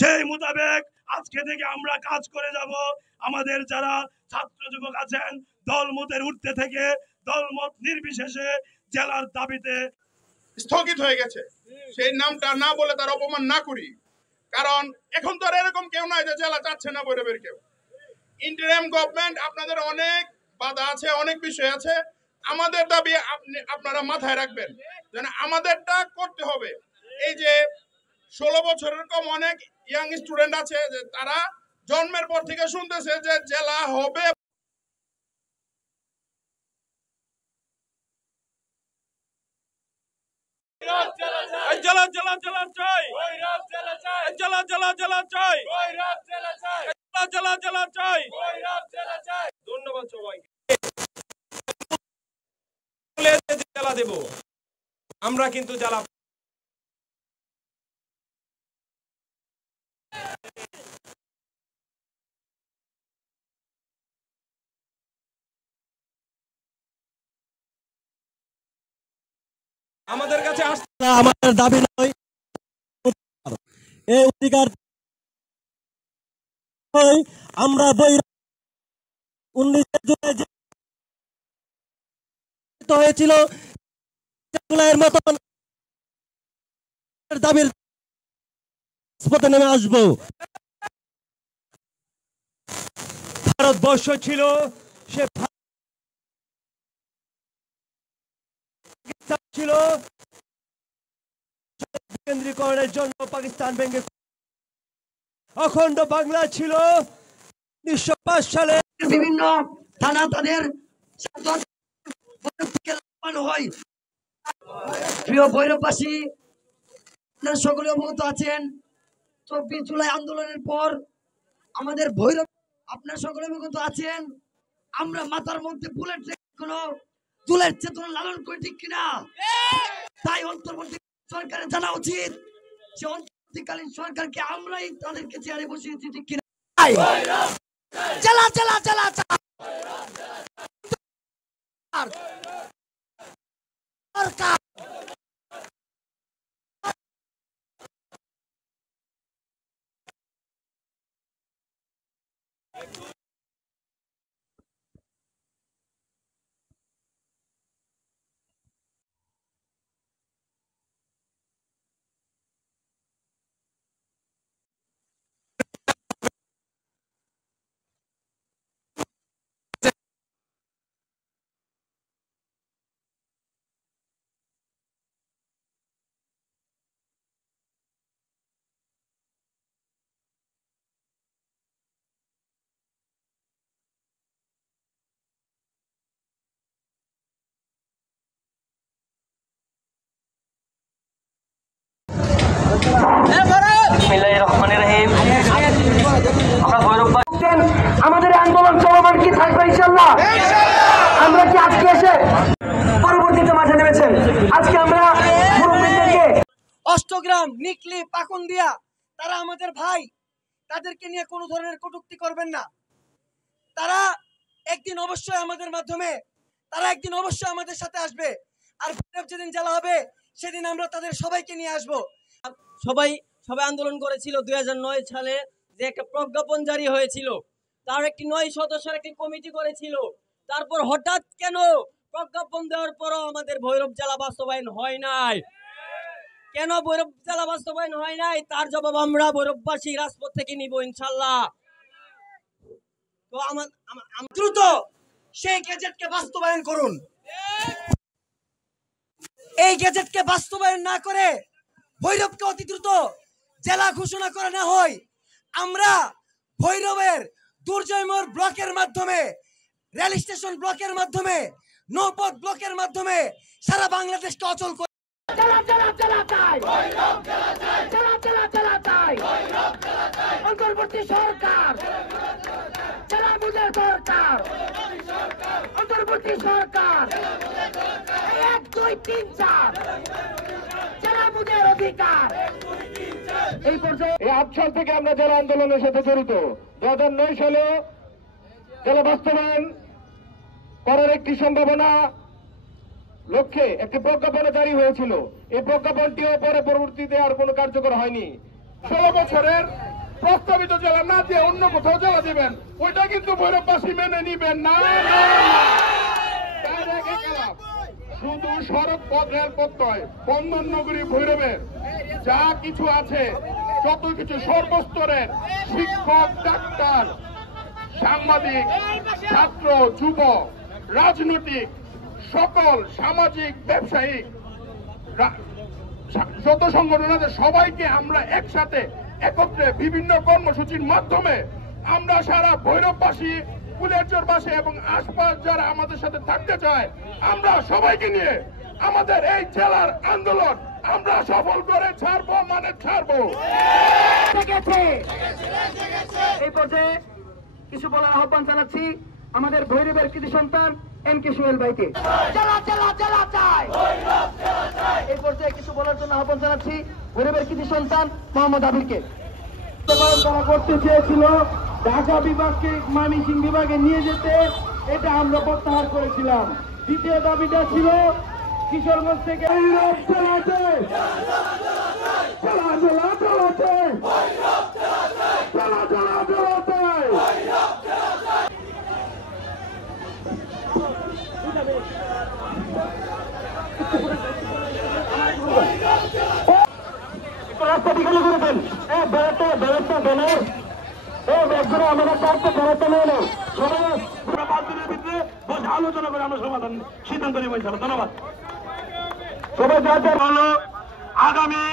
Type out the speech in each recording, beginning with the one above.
সেই মোতাবেক আজকে থেকে আমরা কাজ করে যাব। আমাদের যারা ছাত্র যুবক আছেন দলমতের ঊর্ধ্বে থেকে দলমত নির্বিশেষে জেলার দাবিতে স্থগিত হয়ে গেছে, সেই নামটা না বলে তার অপমান না করি। কারণ এখন তো আর এরকম কেউ নাই যে জেলা চাচ্ছে না ভৈরবের কেউ। ইন্টারিম গভর্নমেন্ট, আপনাদের অনেক বাধা আছে, অনেক বিষয় আছে। আমাদের দাবি আপনারা মাথায় রাখবেন, যেন আমাদেরটা করতে হবে। এই যে 16 বছরের কম অনেক ইয়াং স্টুডেন্ট আছে যে তারা জন্মের পর থেকে শুনতেছে যে জেলা হবে। জেলা জেলা জেলা চাই, জেলা জেলা জেলা চাই, জেলা জেলা চাই। ধন্যবাদ সবাইকে। জেলা দেব আমরা, কিন্তু জেলা আমাদের কাছে আসছে, আমাদের দাবি নয়, এই অধিকার আমরা 19 জুলাই হয়েছিল জুলাইয়ের মতন দাবির পথে নেমে আসবো। ভারতবর্ষ ছিল, সে ছিল কেন্দ্রীকরণের জন্য পাকিস্তান ভেঙে অখণ্ড বাংলা ছিল। 1905 সালে বিভিন্ন থানা তাদের হয়। প্রিয় ভৈরববাসী, আপনারা সকলে অবগত আছেন 24 জুলাই আন্দোলনের পর আমাদের ভৈরব, আপনারা সকলে অবগত আছেন আমরা মাথার মধ্যে বুলেট কোনো তুলের চেতনা লালন করে, ঠিক কিনা? তাই অন্তর্বর্তী সরকারের জানা উচিত যে অন্তর্বর্তীকালীন সরকারকে আমরাই তাদেরকে চেয়ারে বসিয়েছি, ঠিক কিনা? জেলা জেলা জেলা সরকার আমাদের আন্দোলন চলমান কি থাকবে ইনশাআল্লাহ? আমরা কি আজকে এসে পরবর্তীতে মাঠে নেমেছেন? আজকে আমরা অষ্টগ্রাম, নিকলি, পাকুন্দিয়া তারা আমাদের ভাই, তাদেরকে নিয়ে কোনো ধরনের কটূক্তি করবেন না। তারা একদিন অবশ্যই আমাদের মাধ্যমে, তারা একদিন অবশ্যই আমাদের সাথে আসবে। আর যেদিন জেলা হবে সেদিন আমরা তাদের সবাইকে নিয়ে আসব। সবাই আন্দোলন করেছিল 2009 সালে, যে একটা প্রজ্ঞাপন জারি হয়েছিল, তার একটি 9 সদস্যের একটি কমিটি করেছিল। তারপর হঠাৎ কেন প্রজ্ঞাপন দেওয়ার পরও আমাদের ভৈরব জেলা বাস্তবায়ন হয় নাই? কেন ভৈরব জেলা বাস্তবায়ন হয় নাই তার জবাব আমরা ভৈরববাসী রাজপথ থেকে নিব ইনশাআল্লাহ। তো দ্রুত সেই গেজেটকে বাস্তবায়ন করুন। এই গেজেটকে বাস্তবায়ন না করে ভৈরবকে অতি দ্রুত জেলা ঘোষণা করা না হয়, আমরা ভৈরবের দুর্জয়মোড় ব্লকের মাধ্যমে, রেল স্টেশন ব্লকের মাধ্যমে, নৌপথ ব্লকের মাধ্যমে সারা বাংলাদেশকে অচল করে অন্তর্বর্তী সরকার, অন্তর্বর্তী সরকার 1 2 3 4 জেলা বুঝের অধিকার। এই পর্যায়ে 8 সাল থেকে আমরা জেলা আন্দোলনের সাথে জড়িত। 2009 সালে জেলা বাস্তবায়ন করার একটি সম্ভাবনা লক্ষ্যে একটি প্রজ্ঞাপন জারি হয়েছিল। এই প্রজ্ঞাপনটিও পরবর্তীতে আর কোনো কার্যকর হয়নি। 16 বছরের প্রস্তাবিত জেলা না দিয়ে অন্য কোথাও জেলা দিবেন, ওইটা কিন্তু ভৈরববাসী মেনে নিবেন না। শুধু সড়ক পথ রেলপথ নয়, বন্দর নগরী ভৈরবের যা কিছু আছে, যত কিছু সর্বস্তরের শিক্ষক, ডাক্তার, সাংবাদিক, ছাত্র, যুব, রাজনৈতিক, সকল সামাজিক, ব্যবসায়িক যত সংগঠন আছে সবাইকে আমরা একসাথে একত্রে বিভিন্ন কর্মসূচির মাধ্যমে আমরা সারা ভৈরববাসী, কুলেরচরবাসী এবং আশপাশ যারা আমাদের সাথে থাকতে চায়, আমরা সবাইকে নিয়ে আমাদের এই জেলার আন্দোলন আমরা সফল করে ছাড়বো, মানে ছাড়বো। এই পর্যায়ে কিছু বলার আহ্বান জানাচ্ছি আমাদের ভৈরবের কৃতি সন্তান এম কে সোহেল ভাইকে। এই পর্যায়ে কিছু বলার জন্য আহ্বান জানাচ্ছি ভৈরবের কৃতি সন্তান মোহাম্মদ আবিরকে। তারা করতে চেয়েছিল ঢাকা বিভাগকে ময়মনসিংহ বিভাগে নিয়ে যেতে, এটা আমরা প্রত্যাহার করেছিলাম। দ্বিতীয় দাবিটা ছিল কিশোরগঞ্জ থেকে রাস্তা বিকালে করেছেন বেড়াতে ব্যানার আমাদের চারটে বেড়াতে নেই সবাই 5 দিনের ভিতরে বসে আলোচনা করে আমরা সমাধান সিদ্ধান্ত নিব। ধন্যবাদ। সবাই যা হলো আগামী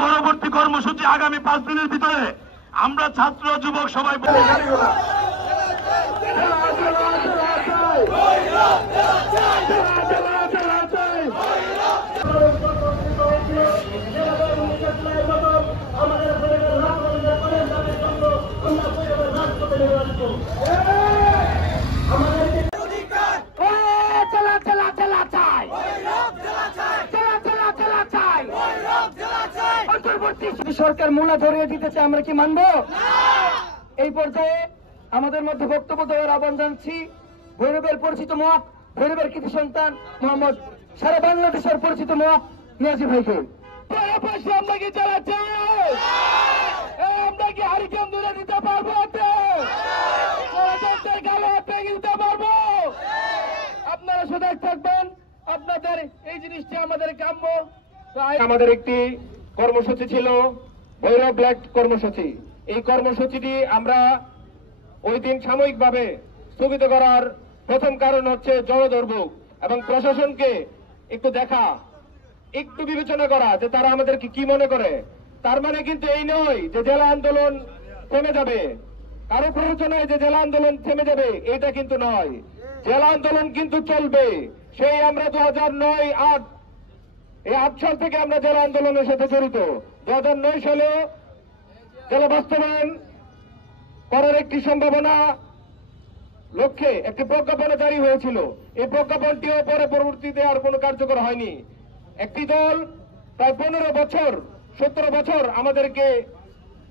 পরবর্তী কর্মসূচি আগামী 5 দিনের ভিতরে আমরা ছাত্র যুবক সবাই সরকার মূলা ধরিয়ে দিতেছে, আমরা কি মানব? এই পর্যায়ে আমাদের মধ্যে বক্তব্য দেওয়ার আহ্বান জানাচ্ছি ভৈরবের পরিচিত মুখ, ভৈরবের কৃতি সন্তান মোহাম্মদ, সারা বাংলাদেশের পরিচিত মুখ নিয়াজি ভাইকে। আমরা কি চালাচ্ছি? আমরা কি হারিকেন দূরে দিতে পারবো? দিতে পারবো? আপনারা সজাগ থাকবেন, আপনাদের এই জিনিসটি আমাদের কাম্য। আমাদের একটি কর্মসূচি ছিল ভৈরব ব্ল্যাক কর্মসূচি। এই কর্মসূচিটি আমরা ওই দিন সাময়িকভাবে স্থগিত করার প্রথম কারণ হচ্ছে জনদুর্ভোগ এবং প্রশাসনকে একটু দেখা, একটু বিবেচনা করা যে তারা আমাদেরকে কি মনে করে। তার মানে কিন্তু এই নয় যে জেলা আন্দোলন থেমে যাবে, কারো প্ররোচনায় যে জেলা আন্দোলন থেমে যাবে এটা কিন্তু নয়। জেলা আন্দোলন কিন্তু চলবে। সেই আমরা 2009-8 এই 8 সাল থেকে আমরা জেলা আন্দোলনের সাথে জড়িত। 2009 সালে জেলা বাস্তবায়ন করার একটি সম্ভাবনা লক্ষ্যে একটি প্রজ্ঞাপন জারি হয়েছিল। এই প্রজ্ঞাপনটিও পরে পরবর্তীতে আর কোনো কার্যকর হয়নি। একটি দল প্রায় 15 বছর 17 বছর আমাদেরকে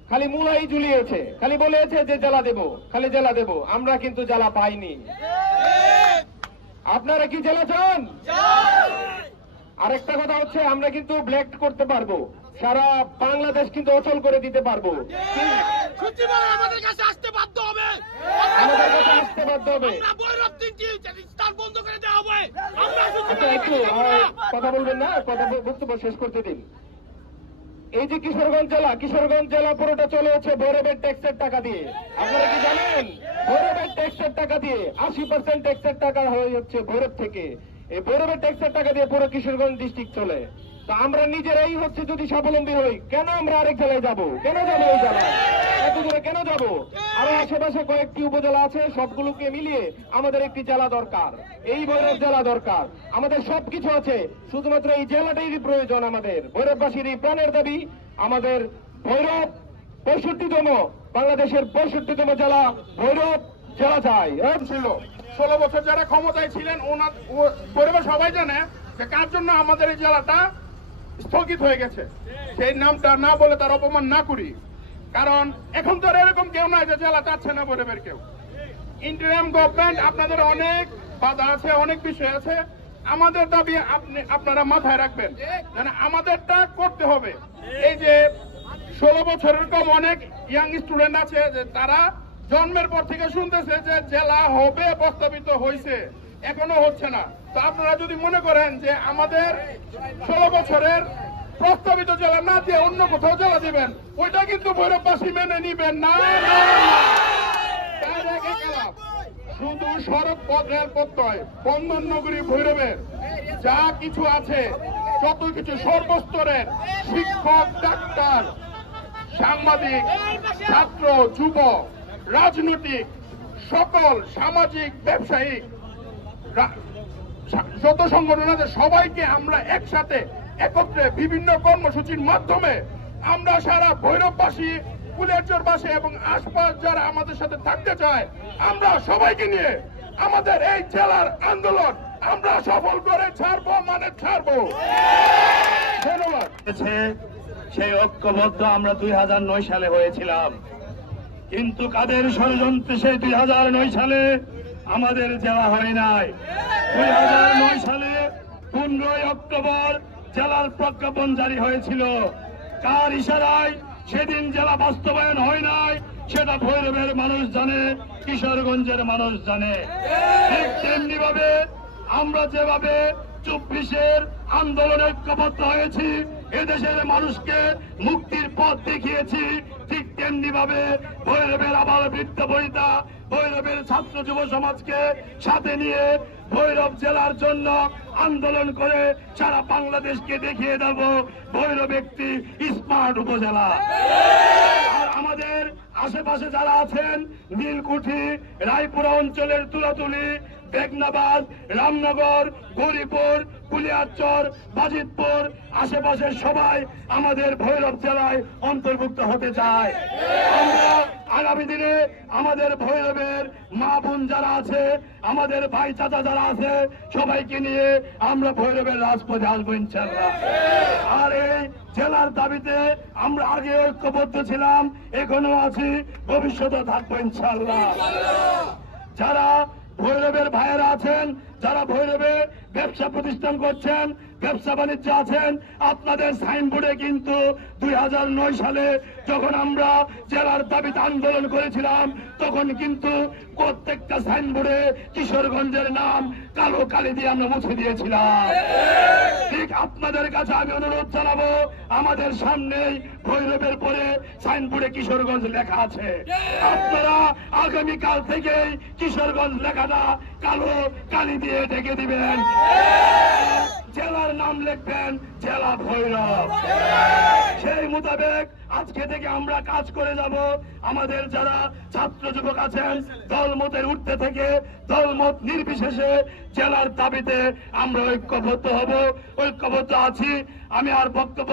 খালি মূলাই ঝুলিয়েছে, খালি বলেছে যে জেলা দেব, খালি জেলা দেব। আমরা কিন্তু জেলা পাইনি। আপনারা কি জেলা চান? আরেকটা কথা হচ্ছে আমরা কিন্তু ব্ল্যাক করতে পারবো, সারা বাংলাদেশ কিন্তু অচল করে দিতে পারবো। আমাদের কাছে আসতে বাধ্য হবে, আমাদের কাছে আসতে বাধ্য হবে। আচ্ছা একটু কথা বলবেন না, কথা বক্তব্য শেষ করতে দিন। এই যে কিশোরগঞ্জ জেলা পুরোটা চলে হচ্ছে ভৈরবের ট্যাক্সের টাকা দিয়ে। আপনারা কি জানেন? ভৈরবের ট্যাক্সের টাকা দিয়ে 80% ট্যাক্সের টাকা হয়ে যাচ্ছে ভৈরব থেকে। এই ভৈরবের ট্যাক্সের টাকা দিয়ে পুরো কিশোরগঞ্জ ডিস্ট্রিক্ট চলে। তো আমরা নিজেরাই হচ্ছে যদি স্বাবলম্বী হই, কেন আমরা আরেক জেলায় যাবো? কেন যাবো ওই জেলায়? এত দূরে কেন যাবো? আরো আশেপাশে কয়েকটি উপজেলা আছে, সবগুলোকে মিলিয়ে আমাদের একটি জেলা দরকার। এই ভৈরব জেলা দরকার। আমাদের সবকিছু আছে, শুধুমাত্র এই জেলাটাই প্রয়োজন। আমাদের ভৈরববাসীর এই প্রাণের দাবি, আমাদের ভৈরব 65তম, বাংলাদেশের 65তম জেলা ভৈরব জেলা চাই। ছিল 16 বছর যারা ক্ষমতায় ছিলেন, ওনার ভৈরবে সবাই জানে যে কার জন্য আমাদের এই জেলাটা স্থগিত হয়ে গেছে। সেই নামটা না বলে তার অপমান না করি, কারণ এখন তো এরকম কেউ নাই যে জেলা চাচ্ছে না ভৈরবের কেউ। ইন্টারিম গভর্নমেন্ট, আপনাদের অনেক বাধা আছে, অনেক বিষয় আছে। আমাদের দাবি আপনারা মাথায় রাখবেন, আমাদেরটা করতে হবে। এই যে 16 বছরের কম অনেক ইয়াং স্টুডেন্ট আছে যে তারা জন্মের পর থেকে শুনতেছে যে জেলা হবে, প্রস্তাবিত হয়েছে, এখনো হচ্ছে না। তো আপনারা যদি মনে করেন যে আমাদের 16 বছরের প্রস্তাবিত জেলা না দিয়ে অন্য কোথাও জেলা দিবেন, ওইটা কিন্তু ভৈরববাসী মেনে নিবেন না। শুধু সড়ক পথ, রেলপথ নয়, বন্দর নগরী ভৈরবের যা কিছু আছে, যত কিছু সর্বস্তরের শিক্ষক, ডাক্তার, সাংবাদিক, ছাত্র, যুব, রাজনৈতিক, সকল সামাজিক, ব্যবসায়িক যত সংগঠন আছে সবাইকে আমরা একসাথে একত্রে বিভিন্ন কর্মসূচির মাধ্যমে আমরা সারা ভৈরববাসী, কুলিয়ারচরবাসী এবং আশপাশ যারা আমাদের সাথে থাকতে চায়, আমরা সবাইকে নিয়ে আমাদের এই জেলার আন্দোলন আমরা সফল করে ছাড়বো, মানে ছাড়বো। ধন্যবাদ। সেই ঐক্যবদ্ধ আমরা 2009 সালে হয়েছিলাম, কিন্তু কাদের ষড়যন্ত্রে সেই 2009 সালে আমাদের জেলা হয় নাই। 2009 সালে 15 অক্টোবর জেলার প্রজ্ঞাপন জারি হয়েছিল। কার ইশারায় সেদিন জেলা বাস্তবায়ন হয় নাই সেটা ভৈরবের মানুষ জানে, কিশোরগঞ্জের মানুষ জানে। ঠিক তেমনি ভাবে আমরা যেভাবে 24-এর আন্দোলনে ঐক্যবদ্ধ হয়েছি, এদেশের মানুষকে মুক্তির পথ দেখিয়েছি, ঠিক তেমনি ভাবে ভৈরবের আবার বৃদ্ধ বনিতা, ভৈরবের ছাত্র যুব সমাজকে সাথে নিয়ে ভৈরব জেলার জন্য আন্দোলন করে সারা বাংলাদেশকে দেখিয়ে দেব ভৈরব একটি স্মার্ট উপজেলা। আর আমাদের আশেপাশে যারা আছেন, নীলকুঠি, রায়পুরা অঞ্চলের তুলাতুলি, বেগনাবাদ, রামনগর, গৌরীপুর, কুলিয়ারচর, বাজিতপুর, আশেপাশের সবাই আমাদের ভৈরব জেলায় অন্তর্ভুক্ত হতে চায়। আমরা আগামী দিনে আমাদের ভৈরবের মা বোন যারা আছে, আমাদের ভাই চাচা যারা আছে, সবাইকে নিয়ে আমরা ভৈরবের রাজপথে আসবো ইনশাআল্লাহ। আর এই জেলার দাবিতে আমরা আগে ঐক্যবদ্ধ ছিলাম, এখনো আছি, ভবিষ্যতে থাকবো ইনশাআল্লাহ। যারা ভৈরবের ভাইয়েরা আছেন, যারা ভৈরবে ব্যবসা প্রতিষ্ঠান করছেন, ব্যবসা বাণিজ্য আছেন, আপনাদের সাইনবোর্ডে কিন্তু 2009 সালে যখন আমরা জেলার দাবিতে আন্দোলন করেছিলাম, তখন কিন্তু প্রত্যেকটা সাইনবোর্ডে কিশোরগঞ্জের নাম কালো কালি দিয়ে আমরা মুছে দিয়েছিলাম। ঠিক আপনাদের কাছে আমি অনুরোধ জানাবো, আমাদের সামনেই ভৈরবের পরে সাইনবোর্ডে কিশোরগঞ্জ লেখা আছে, আপনারা আগামীকাল থেকেই কিশোরগঞ্জ লেখাটা কালো কালি দিয়ে ঢেকে দিবেন, জেলার নাম লিখবেন জেলা ভৈরব। সেই মোতাবেক আজকে থেকে আমরা কাজ করে যাব। আমাদের যারা ছাত্র যুবক আছেন, দলমতের ঊর্ধ্বে থেকে দলমত নির্বিশেষে জেলার দাবিতে আমরা ঐক্যবদ্ধ হব, ঐক্যবদ্ধ আছি। আমি আর বক্তব্য